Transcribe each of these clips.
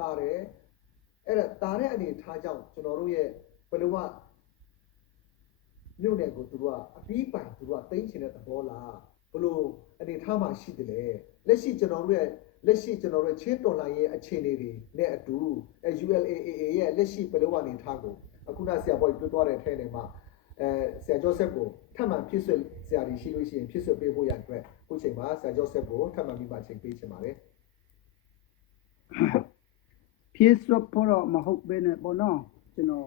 တာတယ်အဲ့ဒါတာတဲ့အနေထားကြောင့်ကျွန်တော်တို့ရဲ့ဘယ်လိုကမြို့နယ်ကိုသူတို့ကအပြီးပိုင်သူတို့ကသိမ်းချင်တဲ့သဘောလားဘယ်လိုအနေထားမှရှိတယ်လေလက်ရှိကျွန်တော်တို့ရဲ့ချင်းတော်လိုင်းရဲ့အခြေအနေတွေနဲ့အတူ ULAAA ရဲ့လက်ရှိဘယ်လိုအနေထားကိုအခုနဆရာဘောပြောသွားတဲ့အထဲမှာဆရာဂျော့ဆက်ကိုထပ်မံဖြစ်ဆွဆရာကြီးရှိလို့ရှိရင်ဖြစ်ဆွပေးဖို့ရအတွက်အခုချိန်မှာဆရာဂျော့ဆက်ကိုထပ်မံပြီးမှချိန်ပေးချင်ပါတယ်ဖြစ်ဆွဖို့တော့မဟုတ်ဘဲနဲ့ပေါ့နော်ကျွန်တော်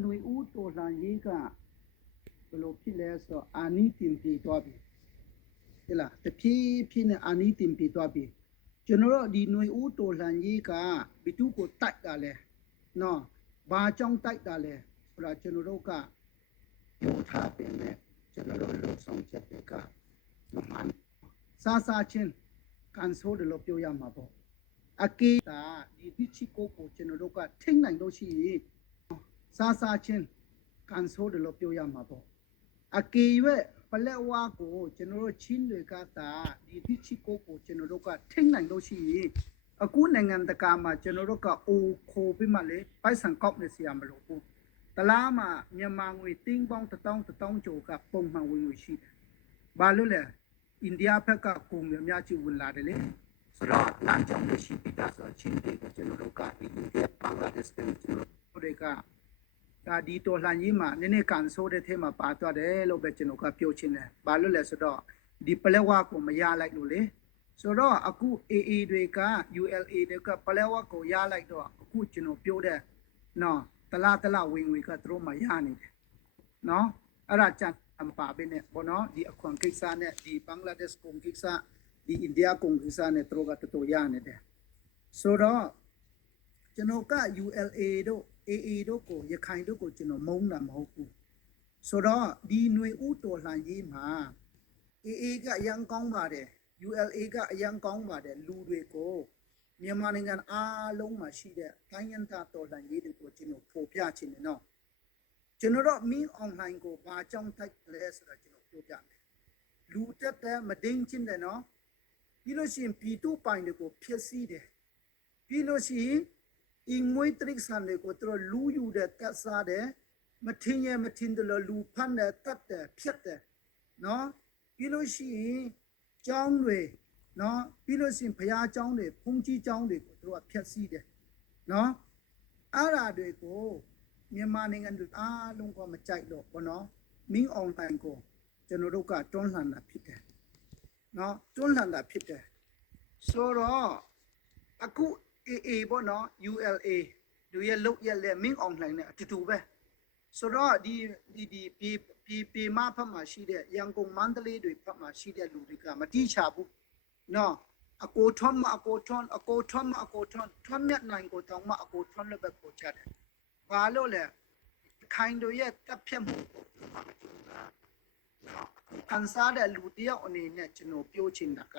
ຫນွေဦးတော်လှန်ရေးကဘယ်လိုဖြစ်လဲဆိုအာနီတင်ပြေသွားပြီဟဲ့လားတဖြည်းဖြည်းနဲ့အာနီတင်ပြေသွားပြီကျွန်တော်တို့ဒီຫນွေဦးတော်လှန်ရေးကဘီတူကိုတိုက်တာလဲနော်ဘာကြောင့်တိုက်တာလဲဆိုတာကျွန်တော်တို့ကပြောထားတယ်နဲ့ကျွန်တော်တို့လုံဆောင်ချက်တွေကမမှန်စားချင်းကန်ဆိုးတယ်လို့ပြောရမှာပေါ့အကေးတာဒီချီကိုကျွန်တော်တို့ကထိနိုင်လို့ရှိရင်စားချင်းကန်ဆိုးတယ်လို့ပြောရမှာပေါ့အကေးရဲ့ပလက်ဝါကိုကျွန်တော်တို့ချင်းတွေကတာဒီချီကိုကျွန်တော်တို့ကထိနိုင်လို့ရှိရင်အခုနိုင်ငံတကာမှာကျွန်တော်တို့ကအိုခိုပြီးမှလေပိုက်ဆံကောက်နေစီရမလို့ဘူးတလားမှာမြန်မာငွေတင်းပေါင်း1000ကျော်ကပုံမှန်ဝင်လို့ရှိတယ်ဘာလို့လဲအိန္ဒိယဘက်ကကုန်ရများချီဝင်လာတယ်လေဆိုတော့လမ်းကြောင်းရှိပြီးသားဆိုချင်းတွေကကျွန်တော်တို့ကအိန္ဒိယဘင်္ဂလားဒေ့ရှ်တွေကျွန်တော်တွေကဒါဒီတော်လှန်ရေးမှာနည်းနည်းကန်ဆိုးတဲ့ထဲမှာပါသွားတယ်လို့ပဲကျွန်တော်ကပြောချင်တယ်ဘာလို့လဲဆိုတော့ဒီပလက်ဝကိုမရလိုက်လို့လေဆိုတော့အခု AA တွေက ULA တွေကပလက်ဝကိုရလိုက်တော့အခုကျွန်တော်ပြောတဲ့နော်တလားဝင်ကသူတို့မှရနေတယ်နော်အဲ့ဒါကြံပါပဲနဲ့ဘောနော်ဒီအခွန်ကိစ္စနဲ့ဒီဘင်္ဂလားဒေ့ရှ်ကုန်ကိစ္စဒီအိန္ဒိယကုန်ကိစ္စနဲ့သူတို့ကတော်ရနေတယ်ဆိုတော့ကျွန်တော်က ULA တို့ AA တို့ကိုရခိုင်တို့ကိုကျွန်တော်မုန်းတာမဟုတ်ဘူးဆိုတော့ဒီຫນွေဦးတော်လှန်ရေးမှာ AA ကအရန်ကောင်းပါတယ် ULA ကအရန်ကောင်းပါတယ်လူတွေကိုမြန်မာနိုင်ငံအားလုံးမှာရှိတဲ့တိုင်းရင်းသားတော်လှန်ရေးတွေကိုကျွန်တော်ဖော်ပြချင်တယ်နော်ကျွန်တော်တို့မင်းအွန်လိုင်းကိုဘာကြောင့်တိုက်လဲဆိုတာကျွန်တော်ပြောပြမယ်လူတက်တဲ့မဒင်းချင်းတယ်နော်ပြီးလို့ရှိရင်ပြည်သူပိုင်တွေကိုဖျက်ဆီးတယ်ပြီးလို့ရှိရင်အင်မွေတရစ်ဆန်တွေကိုသူတို့လူယူတဲ့တက်စားတယ်မထင်တယ်လူဖမ်းတယ်တတ်တယ်ဖျက်တယ်နော်ပြီးလို့ရှိရင်ကျောင်းတွေနော်ပြီးလို့ရှိရင်ဘုရားကျောင်းတွေဘုန်းကြီးကျောင်းတွေကိုသူတို့ကဖျက်ဆီးတယ်နော်အဲ့ဓာတွေကိုမြန်မာနိုင်ငံလူအားလုံးကမကြိုက်တော့ဘောနော်မင်းအွန်လိုင်းကိုကျွန်တော်တို့ကတွန်းလှန်တာဖြစ်တယ်နော်တွန်းလှန်တာဖြစ်တယ်ဆိုတော့အခု AA ဘောနော် ULA တို့ရဲ့လုတ်ရက်လက်မင်းအွန်လိုင်းနဲ့အတူတူပဲဆိုတော့ဒီမဖတ်မှာရှိတဲ့ရန်ကုန်မန္တလေးတွေဖတ်မှာရှိတဲ့လူတွေကမတိချဘူးနော်အကိုထွန်းထွန်းမြတ်နိုင်ကိုတောင်းမအကိုထွန်းလည်းပဲပို့ချတယ်ဘာလို့လဲခိုင်တို့ရဲ့တပ်ဖြတ်မှုကန်စားတဲ့လူတယောက်အနေနဲ့ကျွန်တော်ပြောချင်တာက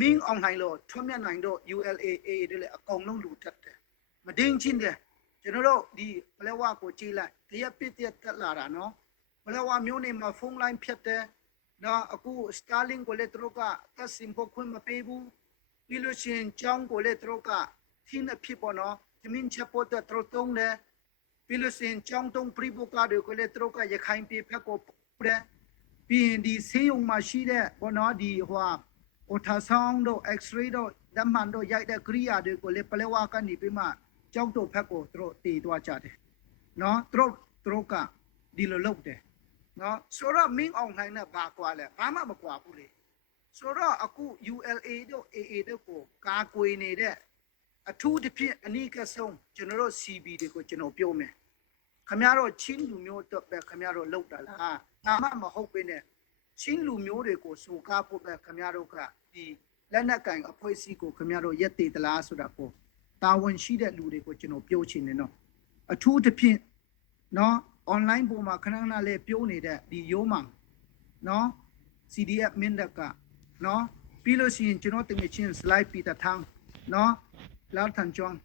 မင်းအွန်လိုင်းလို့ထွန်းမြတ်နိုင်တို့ ULAA တွေလည်းအကုန်လုံးလူတက်တယ်မဒင်းချင်းတယ်ကျွန်တော်တို့ဒီပလက်ဝကိုကြည့်လိုက်တရက်ပြည့်တက်လာတာနော်ပလက်ဝမျိုးနေမှာဖုန်းလိုင်းဖြတ်တယ်နော်အခု Starlink ကိုလည်းသူတို့ကတက်စင်ဖို့ခွင့်မပေးဘူးပြီးလို့ရှိရင်ကျောင်းကိုလည်းသူတို့ကထင်းအဖြစ်ပေါ့နော်သမင်းချက်ဖို့တဲ့သူတို့တုံးတယ်ပြီးလို့ရှိရင်ကျောင်းတုံးပရိပုကတွေကိုလည်းသူတို့ကရခိုင်ပြည်ဖက်ကိုပြန်ပြီးရင်ဒီဆေးရုံမှာရှိတဲ့ပေါ့နော်ဒီultrasound တို့ X-ray တို့ဓာတ်မှန်တို့ရိုက်တဲ့ကိရိယာတွေကိုလည်းပလက်ဝကနေပြီးမှကျောင်းတို့ဖက်ကိုသူတို့တည်သွားကြတယ်နော်သူတို့ကဒီလိုလုပ်တယ်နော်ဆိုတော့မင်းအွန်လိုင်းနဲ့ဘာကွာလဲဘာမှမကွာဘူးလေဆိုတော့အခု ULA တို့ AA တို့ကိုကာကွယ်နေတဲ့အထူးသဖြင့်အနိကဆုံးကျွန်တော်တို့ CB တွေကိုကျွန်တော်ပြောမယ်ခင်ဗျားတို့ချင်းလူမျိုးတော့ပဲခင်ဗျားတို့လောက်တာလားဒါမှမဟုတ်ပဲနဲ့ချင်းလူမျိုးတွေကိုစုကားဖို့ပဲခင်ဗျားတို့ကဒီလက်နက်ကင်အဖွဲ့အစည်းကိုခင်ဗျားတို့ရက်တည်သလားဆိုတာကိုတာဝန်ရှိတဲ့လူတွေကိုကျွန်တော်ပြောချင်တယ်နော်အထူးသဖြင့်နော် online ပေါ်မှာခဏခဏလေးပြောနေတဲ့ဒီရိုးမှန်နော် CDF မင်းတပ်ကနော်ပြီးလို့ရှိရင်ကျွန်တော်တင်ချင်း slide ပြီးတဲ့ထမ်းနော်လာထန်ကျွန်း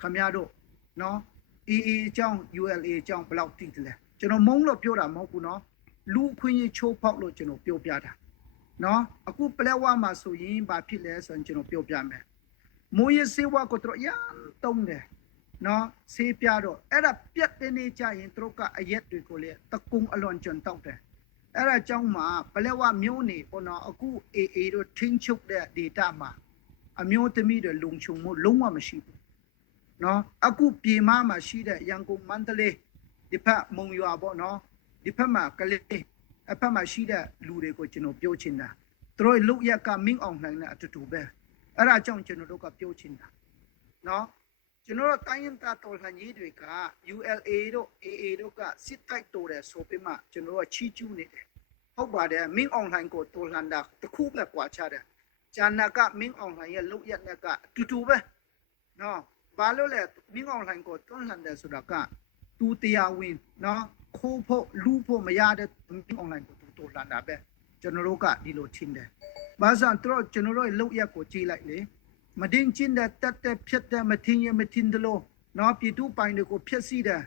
ခမရတို့နော် AA အကြောင်း ULA အကြောင်းဘယ်လောက်သိတယ်လဲကျွန်တော်မုန်းလို့ပြောတာမဟုတ်ဘူးနော်လူခွင့်ရေးချိုးဖောက်လို့ကျွန်တော်ပြောပြတာ နော်အခုပလက်ဝမှာဆိုရင်ဘာဖြစ်လဲဆိုရင်ကျွန်တော်ပြောပြမယ်မိုးရစေဝါကိုတို့ရန်တုံးတယ်နော်ဆေးပြတော့အဲ့ဒါပြတ်တဲ့နေကြရင်တို့ကအရက်တွေကိုလေတကုံအလွန်ကျွန်းတောက်တယ်အဲ့ဒါကြောင့်မှပလက်ဝမျိုးနေပေါ့နော်အခုAAတို့ထင်းချုပ်တဲ့ data မှာအမျိုးသမီးတွေလုံခြုံမှုလုံးဝမရှိဘူးနော်အခုပြည်မမှာရှိတဲ့ရန်ကုန်မန္တလေးဒီဖက်မုံရွာပေါ့နော်ဒီဖက်မှာကလေးအဖက်မှာရှိတဲ့လူတွေကိုကျွန်တော်ပြောချင်တာသူတို့လုတ်ရက်ကမင်းအောင်နိုင်တဲ့အတူတူပဲအဲ့ဒါကြောင့်ကျွန်တော်တို့ကပြောချင်တာနော်ကျွန်တော်တို့တိုင်းရင်းသားတော်လှန်ရေးတွေက ULA တို့ AA တို့ကစစ်တိုက်တော်တယ်ဆိုပြီးမှကျွန်တော်တို့ချီးကျူးနေတယ်ဟုတ်ပါတယ်မင်းအောင်နိုင်ကိုတော်လှန်တာတခုပဲကွာခြားတယ်ဂျာနာကမင်းအောင်နိုင်ရဲ့လုတ်ရက်နဲ့ကအတူတူပဲနော်ဘာလို့လဲမင်းအောင်နိုင်ကိုတော်လှန်တယ်ဆိုတာကသူတရားဝင်နော်ခိုးဖို့လူဖို့မရတဲ့မင်းအောင်နိုင်ကိုတော်လှန်တာပဲကျွန်တော်တို့ကဒီလိုထင်တယ်ဘာသာတော့ကျွန်တော်တို့လုတ်ရက်ကိုကြည့်လိုက်လေမဒင်းချင်းတဲ့တက်တဲ့ဖြစ်တဲ့မထင်းရမထင်းတယ်လို့နော်ပြည်သူပိုင်တွေကိုဖျက်ဆီးတယ်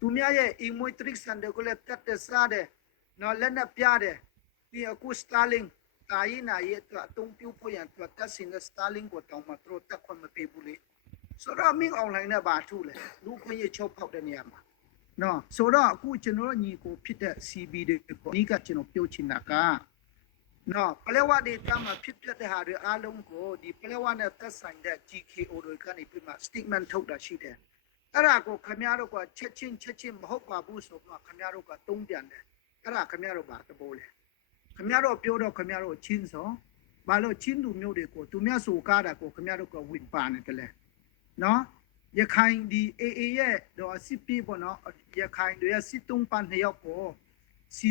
သူများရဲ့အင်မွေထရစ်စန်တွေကိုလည်းတက်တဲ့စားတယ်နော်လက်နဲ့ပြတယ်ဒီအခုစတာလင်တာရင်နာရဲ့အတုံးပြဖို့ရန်သူတက်စင်တဲ့စတာလင်ကိုတောင်းမှသူတို့တက်ခွင့်မပေးဘူးလေဆိုတော့မင်းအွန်လိုင်းနဲ့ဘာထူလဲလူခွင့်ရချုပ်ဖောက်တဲ့နေရာမှာနော်ဆိုတော့အခုကျွန်တော်ညီကိုဖြစ်တဲ့ CB တွေကိုဒီကကျွန်တော်ပြောချင်တာကနော်ပလက်ဝဒေတာမှာဖြစ်ပျက်တဲ့ဟာတွေအားလုံးကိုဒီပလက်ဝနဲ့သက်ဆိုင်တဲ့ GKO တွေကနေပြီးမှ statement ထုတ်တာရှိတယ်အဲ့ဒါကိုခင်ဗျားတို့ကချက်ချင်းမဟုတ်ပါဘူးဆိုတော့ခင်ဗျားတို့ကတုံးပြန်တယ်အဲ့ဒါခင်ဗျားတို့ကတပိုးလေခင်ဗျားတို့ပြောတော့ခင်ဗျားတို့ချင်းစောဘာလို့ချင်းလူမျိုးတွေကိုသူများဆိုကားတာကိုခင်ဗျားတို့ကဝင်ပါနေတယ်လေနော်ရခိုင်ဒီ AA ရဲ့တော့စစ်ပြေးပေါ့နော်ရခိုင်တွေရဲ့စစ်တုံးပန်းနှစ်ယောက်ကိုစီ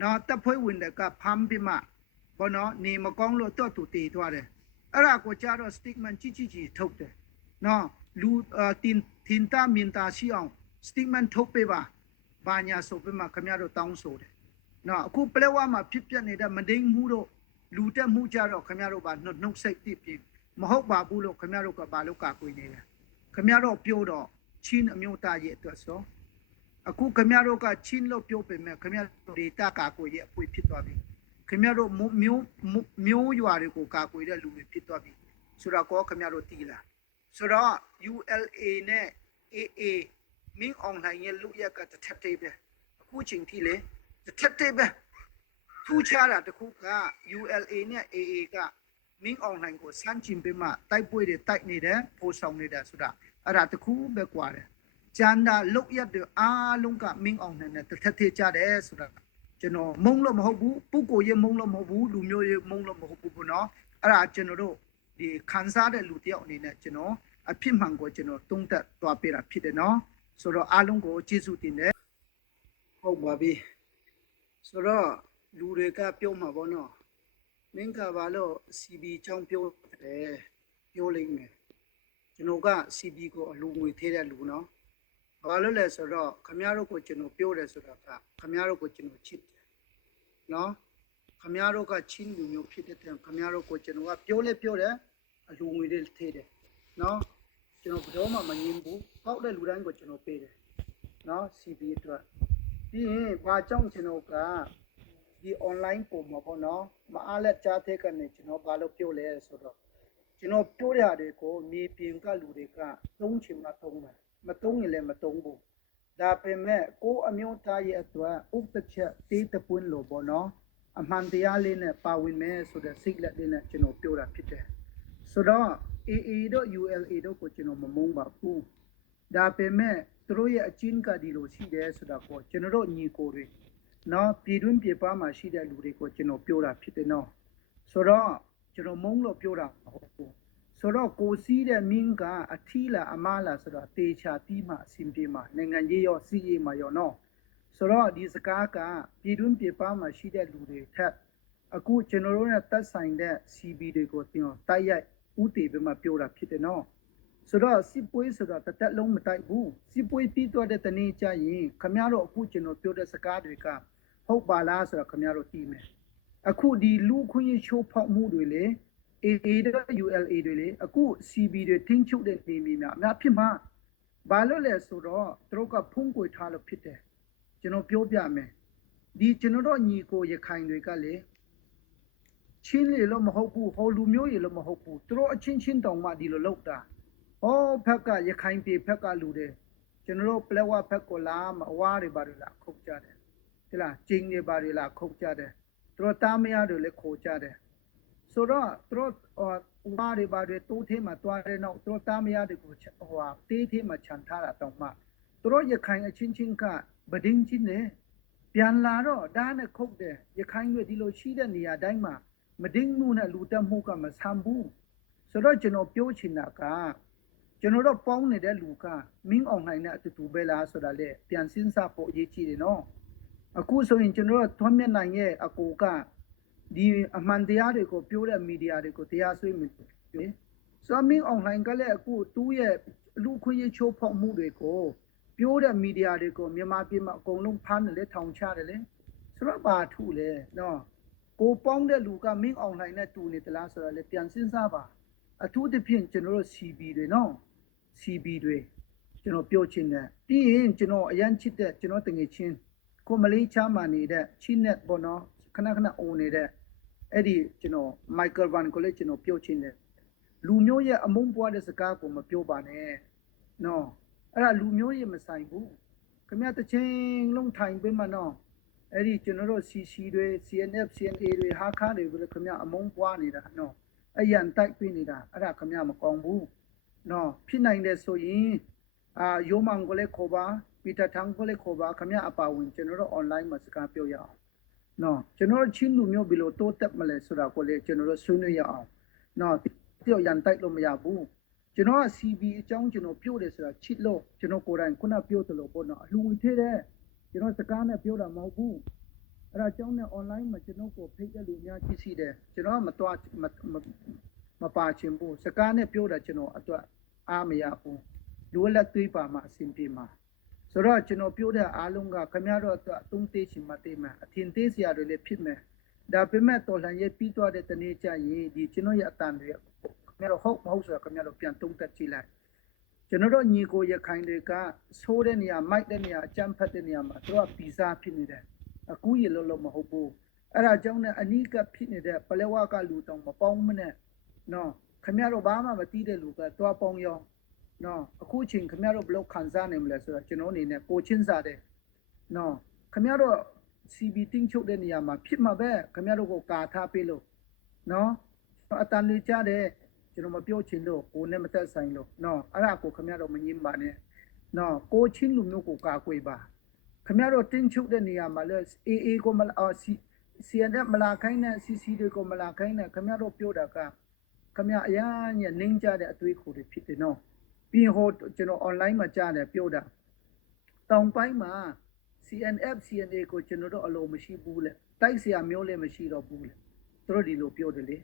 နော်တပ်ဖွဲ့ဝင်တွေကဖမ်းပြီးမှဘောနော်နေမကောင်းလို့တော့သူတည်သွားတယ်အဲ့ဒါကိုကြားတော့ statement ကြီးထုတ်တယ်နော်လူတင်တာမင်တာရှိအောင် statement ထုတ်ပေးပါဘာညာဆိုပြီးမှခင်ဗျားတို့တောင်းဆိုတယ်နော်အခုပလက်ဝမှာဖြစ်ပျက်နေတဲ့မဒိန်မှုတို့လူတက်မှုကြတော့ခင်ဗျားတို့ကနှုတ်ဆက်တိပြင်းမဟုတ်ပါဘူးလို့ခင်ဗျားတို့ကဘာလို့ကာကွယ်နေလဲခင်ဗျားတို့ပြောတော့ချင်းအမျိုးသားရဲ့အတွက်ဆိုအခုခင်ဗျားတို့ကချင်းလို့ပြောပေမဲ့ခင်ဗျားတို့ဒေတာကာကွယ်ရဲ့အပွေဖြစ်သွားပြီခင်ဗျားတို့မျိုးရွာတွေကိုကာကွယ်တဲ့လူတွေဖြစ်သွားပြီဆိုတော့ကိုခင်ဗျားတို့တီးလားဆိုတော့ ULA နဲ့ AA မင်းအောင်နိုင်ရဲ့လူရက်ကတစ်ထပ်သေးပဲအခုချိန်ထိလေတစ်ထပ်သေးပဲထူးခြားတာတခုက ULA နဲ့ AA ကမင်းအောင်နိုင်ကိုစမ်းချင်ပြီးမှတိုက်ပွဲတွေတိုက်နေတယ်ပို့ဆောင်နေတယ်ဆိုတာအဲ့ဒါတခုပဲကွာတယ်ကျန်တာလုတ်ရက်တွေအားလုံးကမင်းအောင်နိုင်နဲ့တစ်ထပ်သေးကြတယ်ဆိုတာကျွန်တော်မုံလို့မဟုတ်ဘူးပုဂ္ဂိုလ်ရဲ့မုံလို့မဟုတ်ဘူးလူမျိုးရဲ့မုံလို့မဟုတ်ဘူးပေါ့နော်အဲ့ဒါကျွန်တော်တို့ဒီခံစားတဲ့လူတယောက်အနေနဲ့ကျွန်တော်အဖြစ်မှန်ကိုကျွန်တော်တုံးတက်သွားပြတာဖြစ်တယ်နော်ဆိုတော့အားလုံးကိုကျေးဇူးတင်တယ်ဟုတ်ပါပြီဆိုတော့လူတွေကပြောမှာပေါ့နော်မင်းကဘာလို့ CB ချောင်းပြောတယ်ပြောလိမ့်မယ်ကျွန်တော်က CB ကိုအလူငွေသေးတဲ့လူနော်ဘာလို့လဲဆိုတော့ခမရတို့ကိုကျွန်တော်ပြောတယ်ဆိုတာကခမရတို့ကိုကျွန်တော်ချစ်တယ်နော်ခမရတို့ကချင်းလူမျိုးဖြစ်တဲ့ခမရတို့ကိုကျွန်တော်ကပြောလဲပြောတယ်အလူငွေတွေသေးတယ်နော်ကျွန်တော်ဘယ်တော့မှမငြင်းဘူးပောက်တဲ့လူတိုင်းကိုကျွန်တော်ပေးတယ်နော် CB အတွက်ပြီးရင်ဘာကြောင့်ကျွန်တော်ကဒီ online ပုံမှာပေါ့နော်မအားလက်ကြားတဲ့ကနေကျွန်တော်ဘာလို့ပြောလဲဆိုတော့ကျွန်တော်ပြောရတဲ့ကိုမြေပြင်ကလူတွေကသုံးချင်မှသုံးတယ်မသုံးရင်လည်းမသုံးဘူးဒါပေမဲ့ကိုအမျိုးသားရဲ့အတွက်ဥပဒေချက်တေးတပွင့်လို့ပေါ့နော်အမှန်တရားလေးနဲ့ပါဝင်မယ်ဆိုတဲ့စိတ်လက်လေးနဲ့ကျွန်တော်ပြောတာဖြစ်တယ်ဆိုတော့ AA တို့ ULA တို့ကိုကျွန်တော်မမုန်းပါဘူးဒါပေမဲ့သူတို့ရဲ့အချင်းကဒီလိုရှိတယ်ဆိုတော့ကျွန်တော်တို့ညီကိုတွေနော်ပြည်တွင်းပြည်ပမှာရှိတဲ့လူတွေကိုကျွန်တော်ပြောတာဖြစ်တယ်နော်ဆိုတော့ကျွန်တော်မုန်းလို့ပြောတာမဟုတ်ဘူးဆိုတော့ကိုစီးတဲ့မင်းကအထီးလားအမားလားဆိုတော့တေချာပြီးမှအစင်ပြေမှနိုင်ငံရေးရောစီးရေးမှာရောနော်ဆိုတော့ဒီစကားကပြည်တွင်းပြည်ပမှာရှိတဲ့လူတွေထက်အခုကျွန်တော်တို့နဲ့သက်ဆိုင်တဲ့ CB တွေကိုတင်တိုက်ရိုက်ဥတည်ပြီးမှပြောတာဖြစ်တယ်နော်ဆိုတော့စစ်ပွဲဆိုတော့တစ်သက်လုံးမတိုက်ဘူးစစ်ပွဲပြီးတော့တဲ့တနေ့ကျရင်ခမရတို့အခုကျွန်တော်ပြောတဲ့စကားတွေကဟုတ်ပါလားဆိုတော့ခမရတို့သိမယ်အခုဒီလူခွင့်ချိုးဖောက်မှုတွေလေ AA တို့ ULA တွေလေအခု CB တွေတင်းချုပ်တဲ့နေမိများအများဖြစ်မှာဘာလို့လဲဆိုတော့သူတို့ကဖုံးကွယ်ထားလို့ဖြစ်တယ်ကျွန်တော်ပြောပြမယ်ဒီကျွန်တော်တို့ညီကိုရခိုင်တွေကလေ ချင်းလေလို့မဟုတ်ဘူးဟောလူမျိုးရေလို့မဟုတ်ဘူးသူတို့အချင်းချင်းတောင်မှဒီလိုလောက်တာဟောဖက်ကရခိုင်ပြည်ဖက်ကလူတွေကျွန်တော်တို့ပလက်ဝဖက်ကိုလာမအဝါတွေပါတွေလာခုတ်ကြတယ်ဒီလားကျင်းတွေပါတွေလာခုတ်ကြတယ်သူတို့တားမရတွေလည်းခိုးကြတယ်ဆိုတော့သူတို့ဝါတွေပါတွေတိုးသေးမှတွားတဲ့နောက်သူတို့တားမရတွေကိုတေးသေးမှခြံထားတာတောင်မှသူတို့ရခိုင်အချင်းချင်းကဗဒင်းချင်းနဲ့ပြန်လာတော့ဒါနဲ့ခုတ်တယ်ရခိုင်တွေဒီလိုရှိတဲ့နေရာတိုင်းမှာမဒင်းမှုနဲ့လူတက်မှုကမဆံဘူးဆိုတော့ကျွန်တော်ပြောချင်တာကကျွန်တော်တို့ပေါင်းနေတဲ့လူကမင်းအောင်နိုင်တဲ့အတူတူပဲလားဆိုတာလေပြန်စဉ်းစားဖို့အရေးကြီးတယ်နော်အခုဆိုရင်ကျွန်တော်တို့ထွန်းမြတ်နိုင်ရဲ့အကူကဒီအမှန်တရားတွေကိုပြောတဲ့မီဒီယာတွေကိုတရားစွဲမယ်ဆိုတော့မင်းအောင်နိုင်ကလည်းအခုသူ့ရဲ့လူခွင့်ရေးချိုးဖောက်မှုတွေကိုပြောတဲ့မီဒီယာတွေကိုမြန်မာပြည်မှာအကုန်လုံးဖမ်းတယ်လေထောင်ချတယ်လေဆိုတော့ဘာထူလဲနော်ကိုပေါင်းတဲ့လူကမင်းအောင်နိုင်နဲ့တူနေသလားဆိုတော့လေပြန်စဉ်းစားပါအထူးသဖြင့်ကျွန်တော်တို့ CB တွေနော် CB တွေကျွန်တော်ပြောချင်တယ်ပြီးရင်ကျွန်တော်အရန်ချစ်တဲ့ကျွန်တော်တငယ်ချင်းကိုမလေးချားမှနေတဲ့ချင်းနဲ့ပေါ့နော်ခဏခဏအိုနေတဲ့အဲ့ဒီကျွန်တော် Michael Van ကိုလည်းကျွန်တော်ပြောချင်တယ်လူမျိုးရဲ့အမုန်းပွားတဲ့စကားကိုမပြောပါနဲ့နော်အဲ့ဒါလူမျိုးရဲ့မဆိုင်ဘူးခင်ဗျာတစ်ချိန်လုံးထိုင်ပေးမှနော်အဲ့ဒီကျွန်တော်တို့ CC တွေ CNF CNA တွေဟာခါတွေကိုလည်းခင်ဗျာအမုန်းပွားနေတာနော်အရန်တိုက်ပေးနေတာအဲ့ဒါခင်ဗျာမကောင်းဘူးနော်ဖြစ်နိုင်တယ်ဆိုရင်ယောမန်ကိုလည်းခေါ်ပါပီတာထန်းကိုလည်းခေါ်ပါခင်ဗျာအပါဝင်ကျွန်တော်တို့ online မှာစကားပြောရအောင်နော်ကျွန်တော်တို့ချင်းလူမျိုးဘယ်လိုတိုးတက်မလဲဆိုတာကိုလည်းကျွန်တော်တို့ဆွေးနွေးရအောင်နော်ပြောရန်တိုက်လို့မရဘူးကျွန်တော်က CB အကြောင်းကျွန်တော်ပြောတယ်ဆိုတာချစ်လို့ကျွန်တော်ကိုယ်တိုင်ခုနပြောသလိုပေါ့နော်အလူဝင်သေးတယ်ကျွန်တော်စကားနဲ့ပြောတာမဟုတ်ဘူးအဲ့ဒါကြောင့်နဲ့ online မှာကျွန်တော်ကိုဖိတ်တဲ့လူများကြီးရှိတယ်ကျွန်တော်ကမပါချင်ဘူးစကားနဲ့ပြောတာကျွန်တော်အတွက်အားမရဘူးလူလက်သွေးပါမှာအဆင်ပြေမှာဆိုတော့ကျွန်တော်ပြောတဲ့အားလုံးကခင်ဗျားတို့အတွက်အသုံးသေးချင်မှသိမှာအထင်သေးစရာတွေလည်းဖြစ်မယ်ဒါပေမဲ့တော်လှန်ရေးပြီးသွားတဲ့တနေ့ကျရင်ဒီကျွန်တော်ရဲ့အတန်တွေခင်ဗျားတို့ဟုတ်မဟုတ်ဆိုတာခင်ဗျားတို့ပြန်သုံးသပ်ကြည့်လိုက်ကျွန်တော်တို့ညီကိုရခိုင်တွေကဆိုးတဲ့နေရာမိုက်တဲ့နေရာအကြမ်းဖက်တဲ့နေရာမှာသူကဗီဇဖြစ်နေတယ်အခုရေလို့မဟုတ်ဘူးအဲ့ဒါကြောင့်နဲ့အနီးကဖြစ်နေတဲ့ပလဲဝကလူတောင်မပေါင်းမနဲ့နော်ခင်ဗျားတို့ဘာမှမသိတဲ့လူကတွားပေါင်းရောနော်အခုချိန်ခင်ဗျားတို့ဘယ်လိုခံစားနိုင်မလဲဆိုတော့ကျွန်တော်အနေနဲ့ကိုချင်းစားတယ်နော်ခင်ဗျားတို့ CB တင်းချုပ်တဲ့နေရာမှာဖြစ်မှာပဲခင်ဗျားတို့ကိုကာထားပေးလို့နော်အတန်လေးကြတယ်ကျွန်တော်မပြောချင်လို့ကိုနဲ့မသက်ဆိုင်လို့နော်အဲ့ဒါကိုခင်ဗျားတို့မငြင်းပါနဲ့နော်ကိုချင်းလူမျိုးကိုကာကွယ်ပါခင်ဗျားတို့တင်းချုပ်တဲ့နေရာမှာလဲ AA ကိုမလားCNF မလာခိုင်းနဲ့ CC တွေကိုမလာခိုင်းနဲ့ခင်ဗျားတို့ပြောတာကခင်ဗျာအရန်ညနှင်းကြတဲ့အသွေးခိုတွေဖြစ်တယ်နော်ပြီးဟိုကျွန်တော် online မှာကြားတယ်ပြောတာတောင်ပိုင်းမှာ CNF CNA ကိုကျွန်တော်တို့အလိုမရှိဘူးလေတိုက်เสียမျိုးလည်းမရှိတော့ဘူးလေသူတို့ဒီလိုပြောတယ်လေ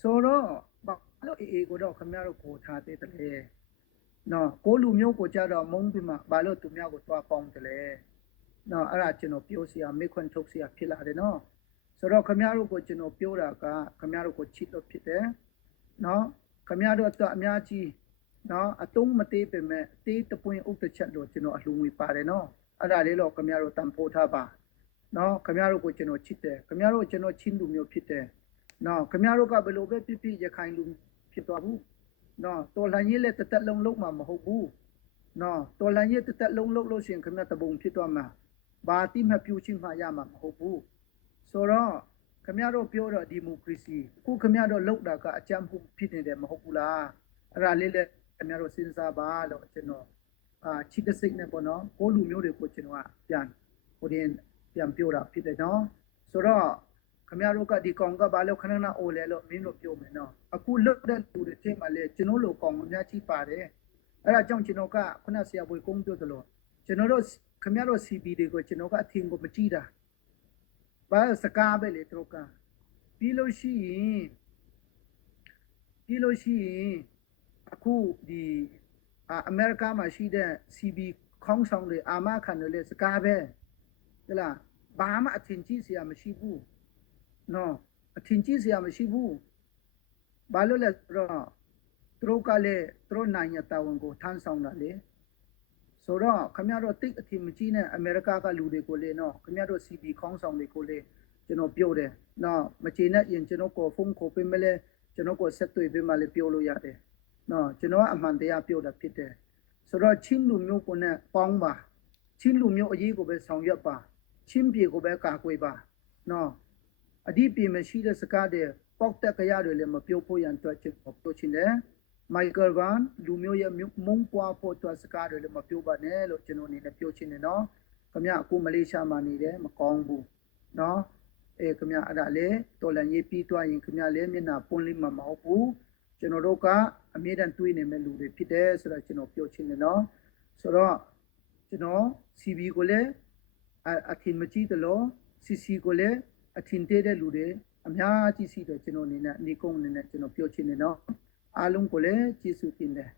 ဆိုတော့ဘာလို့ AA ကိုတော့ခင်ဗျားတို့ကိုထားသေးတယ်လေနော်ကိုလူမျိုးကိုကြတော့မုန်းပြီးမှဘာလို့သူများကိုတွားပေါင်းတယ်လေနော်အဲ့ဒါကျွန်တော်ပြောစရာမေခွန်းထုတ်စရာဖြစ်လာတယ်နော်ဆိုတော့ခင်ဗျားတို့ကိုကျွန်တော်ပြောတာကခင်ဗျားတို့ကိုချစ်လို့ဖြစ်တယ်နော်ခင်ဗျားတို့အတွက်အများကြီးနော်အတုံးမသေးပေမဲ့တေးတပွင့်ဥတချက်လို့ကျွန်တော်အလှူငွေပါတယ်နော်အဲ့ဒါလေးတော့ခင်ဗျားတို့တန်ဖိုးထားပါနော်ခင်ဗျားတို့ကိုကျွန်တော်ချစ်တယ်ခင်ဗျားတို့ကျွန်တော်ချင်းလူမျိုးဖြစ်တယ်နော်ခင်ဗျားတို့ကဘယ်လိုပဲဖြစ်ဖြစ်ရခိုင်လူဖြစ်သွားဘူးနော်တော်လှန်ရေးလက်တက်လုံးလုံးမှာမဟုတ်ဘူးနော်တော်လှန်ရေးတက်လုံးလုံးလို့ရှိရင်ခင်ဗျားတပုံဖြစ်သွားမှာဘာတိမပြူချင်းမှရမှာမဟုတ်ဘူးဆိုတော့ခင်ဗျားတို့ပြောတော့ဒီမိုကရေစီခုခင်ဗျားတို့လောက်တာကအကြမ်းဖက်ဖြစ်နေတယ်မဟုတ်ဘူးလားအဲ့ဒါလေးလည်းခင်ဗျားတို့စဉ်းစားပါလို့ကျွန်တော်ချစ်တဲ့စိတ်နဲ့ပေါ့နော်ကိုလူမျိုးတွေကိုကျွန်တော်ကပြန်ပြောတာဖြစ်တယ်နော်ဆိုတော့ခင်ဗျားတို့ကဒီကောင်ကဘာလို့ခဏခဏအိုလဲလို့မင်းတို့ပြောမယ်နော်အခုလွတ်တဲ့လူတွေထဲမှာလေကျွန်တော်လိုကောင်အများကြီးပါတယ်အဲ့ဒါကြောင့်ကျွန်တော်ကခုနဆရာဘွေကုန်းပြောသလိုကျွန်တော်တို့ခင်ဗျားတို့ CB တွေကိုကျွန်တော်ကအထင်ကိုမကြည့်တာဘာစကားပဲလေသူတို့ကပြီးလို့ရှိရင်အခုဒီအမေရိကမှာရှိတဲ့ CB ခေါင်းဆောင်တွေအာမခံတယ်လေစကားပဲဟဲ့လားဘာမှအထင်ကြီးစရာမရှိဘူးနော်အထင်ကြီးစရာမရှိဘူးဘာလို့လဲဆိုတော့သူတို့ကလည်းသူတို့နိုင်ငံတာဝန်ကိုထမ်းဆောင်တာလေဆိုတော့ခင်ဗျားတို့တိတ်အထင်မကြီးနဲ့အမေရိကကလူတွေကိုလေနော်ခင်ဗျားတို့ CB ခေါင်းဆောင်တွေကိုလေ ကျွန်တော်ပြောတယ်နော်မချေနဲ့ရင်ကျွန်တော်ကိုဖုန်းခေါ်ပေးမလဲကျွန်တော်ကိုဆက်သွယ်ပေးမှလည်းပြောလို့ရတယ်နော်ကျွန်တော်အမှန်တရားပြောတာဖြစ်တယ်ဆိုတော့ချင်းလူမျိုးကိုနဲ့ပေါင်းပါချင်းလူမျိုးအရေးကိုပဲဆောင်ရွက်ပါချင်းပြေကိုပဲကာကွယ်ပါနော်အဒီပြေမရှိတဲ့စကားတွေပေါက်တက်ကြရတယ်လည်းမပြောဖို့ရန်အတွက်ကျွန်တော်ပြောချင်တယ်မိုက်ကယ်ဂန်လူမျိုးရဲ့မုံပွားဖို့အတွက်စကားတွေလည်းမပြောပါနဲ့လို့ကျွန်တော်အနေနဲ့ပြောချင်တယ်နော်ခင်ဗျအခုမလေးရှားမှာနေတယ်မကောင်းဘူးနော်ခင်ဗျအဲ့ဒါလေတော်လန်ရေးပြီးသွားရင်ခင်ဗျလည်းမျက်နှာပွင့်လိမ့်မှာမဟုတ်ဘူးကျွန်တော်တို့ကအမြဲတမ်းတွေးနေမဲ့လူတွေဖြစ်တယ်ဆိုတော့ကျွန်တော်ပြောချင်တယ်နော်ဆိုတော့ကျွန်တော် CV ကိုလည်းအထင်မကြီးတယ်လို့ CC ကိုလည်းအထင်သေးတဲ့လူတွေအများကြီးရှိတယ်ကျွန်တော်အနေနဲ့နေကုန်းအနေနဲ့ကျွန်တော်ပြောချင်တယ်နော်အားလုံးကိုလည်းကျေးဇူးတင်တယ်